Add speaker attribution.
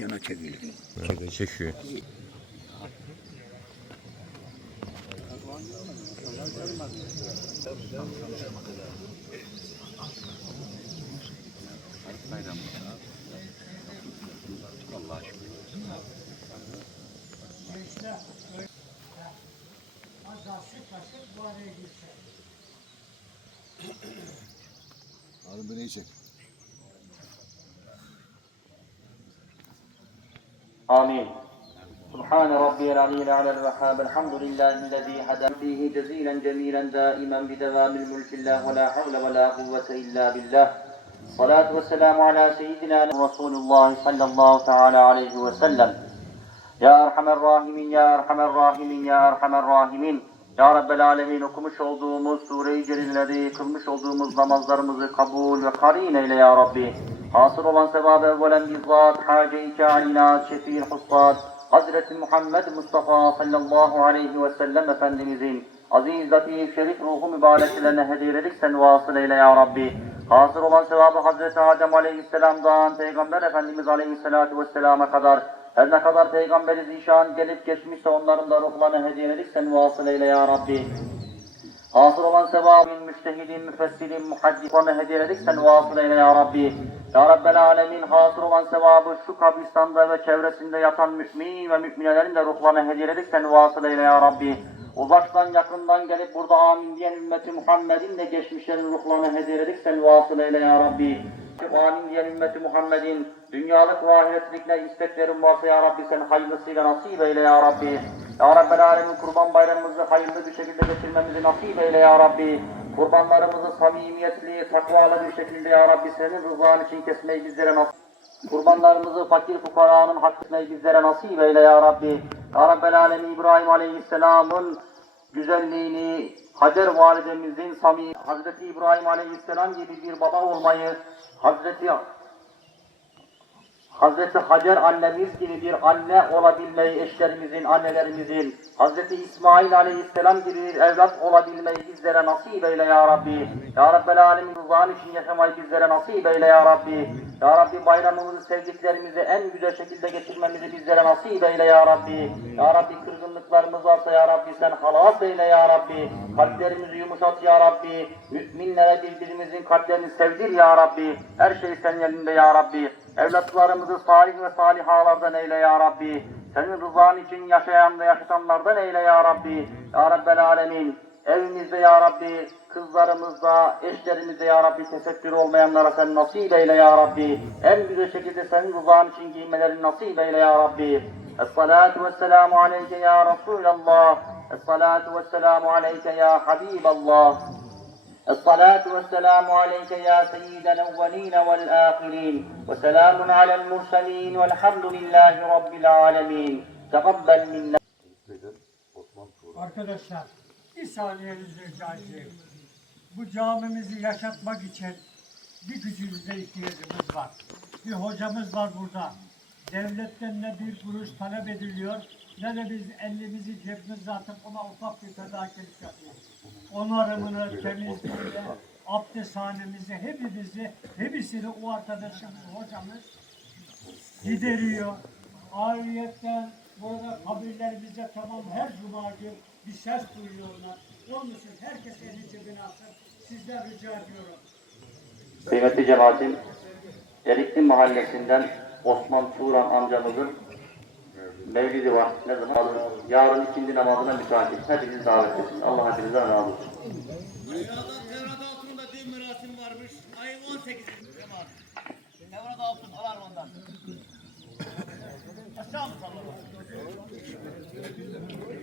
Speaker 1: yana çekildi.
Speaker 2: Çekiyor.
Speaker 3: Harun Bey'i çek.
Speaker 4: آمين سبحان ربي العلي الأعلى الوهاب الحمد لله الذي هدى فيه جزيلا جميلا دائما بدوام الملك الله ولا حول ولا قوة إلا بالله الصلاة والسلام على سيدنا رسول الله صلى الله تعالى عليه وسلم Ya Erhamer Rahimin, Ya Erhamer Rahimin, Ya Erhamer Rahimin. Ya Rabbel Alemin okumuş olduğumuz Sure-i Celilleri, kılmış olduğumuz namazlarımızı kabul ve karin eyle Ya Rabbi. Hasıl olan sevabı evvelen bizzat, hace-i kainat, şefil hussat, Hazreti Muhammed Mustafa sallallahu aleyhi ve sellem Efendimizin aziz, latif, şerif ruhu mübareklerine hediye ederek sen vasıl eyle Ya Rabbi. Hasıl olan sevabı Hazreti Adem aleyhisselamdan Peygamber Efendimiz aleyhissalatu vesselama kadar her ne kadar Peygamberi zişan gelip geçmişse onların da ruhlarına hediye ederek sen vasıl eyle ya Rabbi. Hasıl olan sevabın, müştehidin, müfessirin, muhaddislerine hediye ederek sen vasıl eyle ya Rabbi. Ya Rabbel Alemin hasıl olan sevabı şu kabristanda ve çevresinde yatan mümin ve müminelerin de ruhlarına hediye ederek sen vasıl eyle ya Rabbi. Uzaktan yakından gelip burada amin diyen ümmeti Muhammed'in de geçmişlerin ruhlarına hediye ederek sen vasıl eyle ya Rabbi. Amin diyen ümmeti Muhammed'in dünyalık ve ahiretlik ne isteklerin varsa ya Rabbi sen hayırlısıyla nasip eyle ya Rabbi. Ya Rabbel Alemin kurban bayramımızı hayırlı bir şekilde geçirmemizi nasip eyle ya Rabbi. Kurbanlarımızı samimiyetli, takvalı bir şekilde ya Rabbi senin rızan için kesmeyi bizlere nasip Kurbanlarımızı fakir fukaranın hakkını bizlere nasip eyle ya Rabbi. Ya Rabbel Alemin İbrahim Aleyhisselam'ın güzelliğini, Hacer validemizin samimi, Hazreti İbrahim Aleyhisselam gibi bir baba olmayı, Hazreti Hazreti Hacer annemiz gibi bir anne olabilmeyi eşlerimizin, annelerimizin, Hazreti İsmail Aleyhisselam gibi bir evlat olabilmeyi bizlere nasip eyle ya Rabbi. Ya Rabbel Alemin rızan için yaşamayı bizlere nasip eyle ya Rabbi. Ya Rabbi bayramımızı sevdiklerimizi en güzel şekilde geçirmemizi bizlere nasip eyle ya Rabbi. Ya Rabbi kırgınlıklarımız varsa ya Rabbi sen halas eyle ya Rabbi. Kalplerimizi yumuşat ya Rabbi. Müminlere birbirimizin kalplerini sevdir ya Rabbi. Her şey senin elinde ya Rabbi. Evlatlarımızı salih ve salihalardan eyle ya Rabbi. Senin rızan için yaşayan ve yaşatanlardan eyle ya Rabbi. Ya Rabbel Alemin. Evimizde ya Rabbi, kızlarımızda, eşlerimizde ya Rabbi tesettür olmayanlara sen nasip eyle ya Rabbi. En güzel şekilde senin rızan için giymelerini nasip eyle ya Rabbi. Es-salatu vesselamu aleyke ya Resulallah. Es-salatu vesselamu aleyke ya Habiballah. الصلاة والسلام عليك يا سيد الأولين والآخرين وسلام على المرسلين والحمد لله رب العالمين تقبل منا
Speaker 5: Arkadaşlar bir saniyenizi rica edeyim. Bu camimizi yaşatmak için bir gücümüze ihtiyacımız var. Bir hocamız var burada. Devletten ne bir kuruş talep ediliyor ne de biz elimizi cebimize atıp ona ufak bir fedakarlık yapıyoruz. Onarımını, temizliğini, abdesthanemizi, hepimizi, hepsini o arkadaşımız, hocamız gideriyor. Ayrıyetten burada kabirlerimize tamam her cuma gün bir ses duyuyorlar. Onun için herkes elini cebine atsın. Sizden rica ediyorum.
Speaker 4: Kıymetli cemaatim, Erikli Mahallesi'nden Osman Turan amcamızın mevlidi var. Ne zaman? Yarın ikindi namazına müsait. Hepiniz davet edin. Allah hepinizden razı olsun.
Speaker 6: Tevrat altında düğün merasim varmış. Ayın 18'inde cemaat. Tevrat?